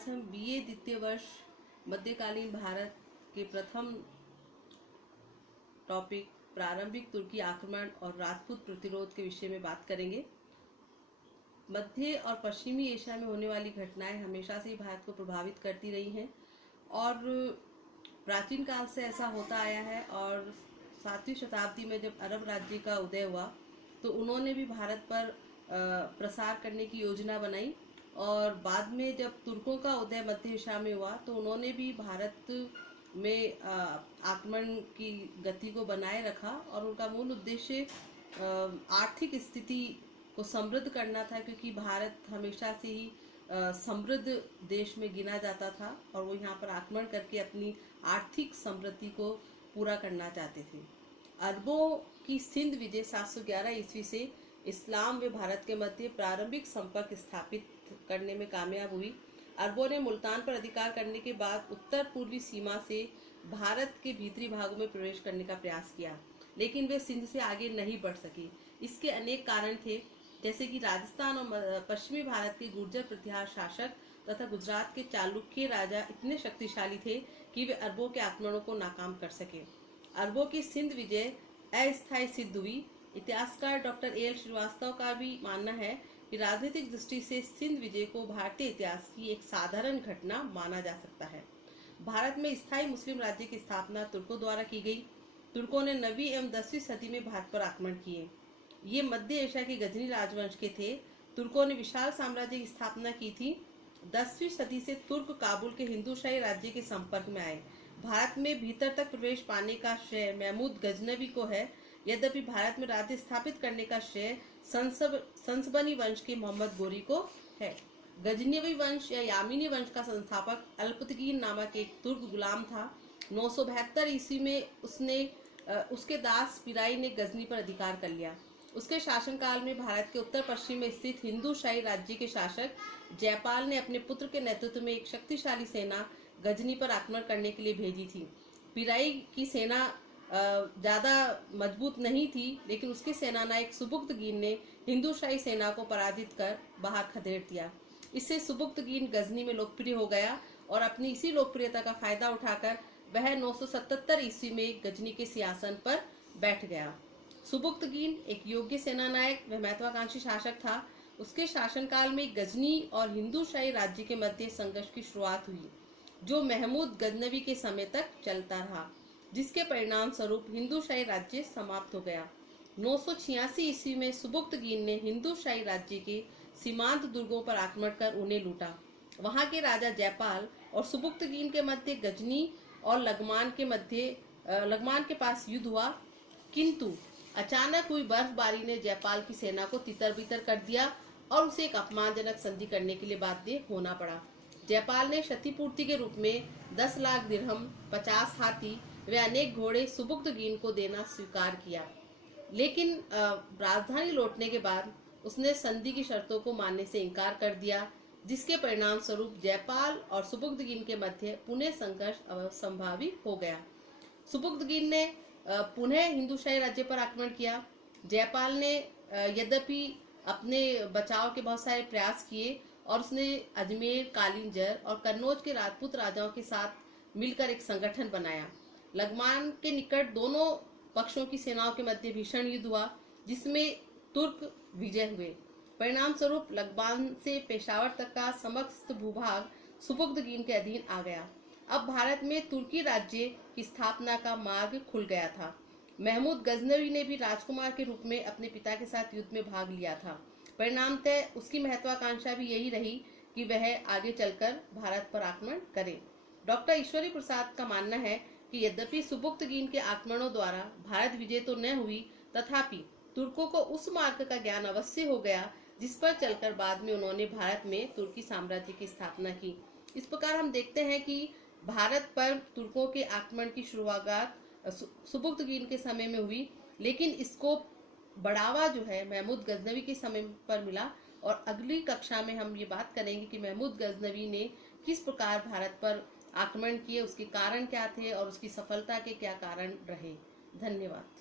आज हम बीए द्वितीय वर्ष मध्यकालीन भारत के प्रथम टॉपिक प्रारंभिक तुर्की आक्रमण और राजपूत प्रतिरोध के विषय में बात करेंगे। मध्य और पश्चिमी एशिया में होने वाली घटनाएं हमेशा से ही भारत को प्रभावित करती रही हैं और प्राचीन काल से ऐसा होता आया है। और 7वीं शताब्दी में जब अरब राज्य का उदय हुआ तो उन्होंने भी भारत पर प्रसार करने की योजना बनाई और बाद में जब तुर्कों का उदय मध्य एशिया में हुआ तो उन्होंने भी भारत में आक्रमण की गति को बनाए रखा और उनका मूल उद्देश्य आर्थिक स्थिति को समृद्ध करना था, क्योंकि भारत हमेशा से ही समृद्ध देश में गिना जाता था और वो यहाँ पर आक्रमण करके अपनी आर्थिक समृद्धि को पूरा करना चाहते थे। अरबों की सिंध विजय 711 ईस्वी से इस्लाम व भारत के मध्य प्रारंभिक संपर्क स्थापित करने में कामयाब हुई। अरबों ने मुल्तान पर अधिकार करने के बाद उत्तर पूर्वी सीमा से भारत के भीतरी भागों में प्रवेश करने का प्रयास किया, लेकिन वे सिंध से आगे नहीं बढ़ सके। इसके अनेक कारण थे, जैसे कि राजस्थान और पश्चिमी भारत के गुर्जर प्रतिहार शासक तथा गुजरात के चालुक्य राजा इतने शक्तिशाली थे कि वे अरबों के आक्रमणों को नाकाम कर सके। अरबों की सिंध विजय अस्थायी सिद्ध हुई। इतिहासकार डॉक्टर ए एल श्रीवास्तव का भी मानना है कि राजनीतिक दृष्टि से सिंध विजय को भारतीय इतिहास की एक साधारण घटना माना जा सकता है। भारत में स्थायी मुस्लिम राज्य की स्थापना तुर्कों द्वारा की गई। तुर्कों ने 9वीं एवं 10वीं सदी में भारत पर आक्रमण किए। ये मध्य एशिया के गजनी राजवंश के थे। तुर्कों ने विशाल साम्राज्य की स्थापना की थी। 10वीं सदी से तुर्क काबुल के हिंदूशाही राज्य के संपर्क में आए। भारत में भीतर तक प्रवेश पाने का श्रेय महमूद गजनवी को है, यद्यपि भारत में राज्य स्थापित करने का श्रेय संसबनी वंश के मोहम्मद गोरी को है। गजनवी वंश या यामीनी वंश का संस्थापक अल्पतगीन नामक एक तुर्क गुलाम था। 972 ईस्वी में उसके दास पिराई ने गजनी पर अधिकार कर लिया। उसके शासनकाल में भारत के उत्तर पश्चिम में स्थित हिंदू शाही राज्य के शासक जयपाल ने अपने पुत्र के नेतृत्व में एक शक्तिशाली सेना गजनी पर आक्रमण करने के लिए भेजी थी। पिराई की सेना ज़्यादा मजबूत नहीं थी, लेकिन उसके सेनानायक सुबुक्तगीन ने हिंदू शाही सेना को पराजित कर बाहर खदेड़ दिया। इससे सुबुक्तगीन गजनी में लोकप्रिय हो गया और अपनी इसी लोकप्रियता का फायदा उठाकर वह 977 ईस्वी में गजनी के सिंहासन पर बैठ गया। सुबुक्तगीन एक योग्य सेनानायक व महत्वाकांक्षी शासक था। उसके शासनकाल में गजनी और हिंदू शाही राज्य के मध्य संघर्ष की शुरुआत हुई, जो महमूद गजनवी के समय तक चलता रहा, जिसके परिणाम स्वरूप हिंदू शाही राज्य समाप्त हो गया। 986 ईस्वी में सुबुक्तगीन ने हिंदू शाही राज्य के सीमांत दुर्गों पर आक्रमण कर उन्हें लूटा। वहां के राजा जयपाल और सुबुक्तगीन के मध्य गजनी और लगमान के पास युद्ध हुआ, किंतु अचानक हुई बर्फबारी ने जयपाल की सेना को तितर-बितर कर दिया और उसे एक अपमानजनक संधि करने के लिए बाध्य होना पड़ा। जयपाल ने क्षतिपूर्ति के रूप में 10 लाख दिरहम, 50 हाथी वे अनेक घोड़े सुबुक्तगीन को देना स्वीकार किया, लेकिन राजधानी लौटने के बाद उसने संधि की शर्तों को मानने से इनकार कर दिया, जिसके परिणाम स्वरूप जयपाल और सुबुक्तगीन के मध्य पुनः संघर्ष संभावित हो गया। सुबुक्तगीन ने पुनः हिंदू शाही राज्य पर आक्रमण किया। जयपाल ने यद्यपि अपने बचाव के बहुत सारे प्रयास किए और उसने अजमेर, कालिंजर और कन्नौज के राजपूत राजाओं के साथ मिलकर एक संगठन बनाया। लगमान के निकट दोनों पक्षों की सेनाओं के मध्य भीषण युद्ध हुआ, जिसमें तुर्क विजय हुए। परिणाम स्वरूप लगमान से पेशावर तक का समस्त भूभाग सुबुक्तगीन के अधीन आ गया। अब भारत में तुर्की राज्य की स्थापना का मार्ग खुल गया था। महमूद गजनवी ने भी राजकुमार के रूप में अपने पिता के साथ युद्ध में भाग लिया था। परिणामतः उसकी महत्वाकांक्षा भी यही रही कि वह आगे चलकर भारत पर आक्रमण करे। डॉक्टर ईश्वरी प्रसाद का मानना है कि यद्यपि सुबुक्तगीन के आक्रमणों द्वारा भारत विजय तो न हुई, तथापि तुर्कों को उस मार्ग का ज्ञान अवश्य हो गया जिस पर चलकर बाद में उन्होंने भारत में तुर्की साम्राज्य की स्थापना की। इस प्रकार हम देखते हैं कि भारत पर तुर्कों के आक्रमण की शुरुआत सुबुक्तगीन के समय में हुई, लेकिन इसको बढ़ावा जो है महमूद गजनवी के समय पर मिला। और अगली कक्षा में हम ये बात करेंगे कि महमूद गजनवी ने किस प्रकार भारत पर आक्रमण किए, उसके कारण क्या थे और उसकी सफलता के क्या कारण रहे। धन्यवाद।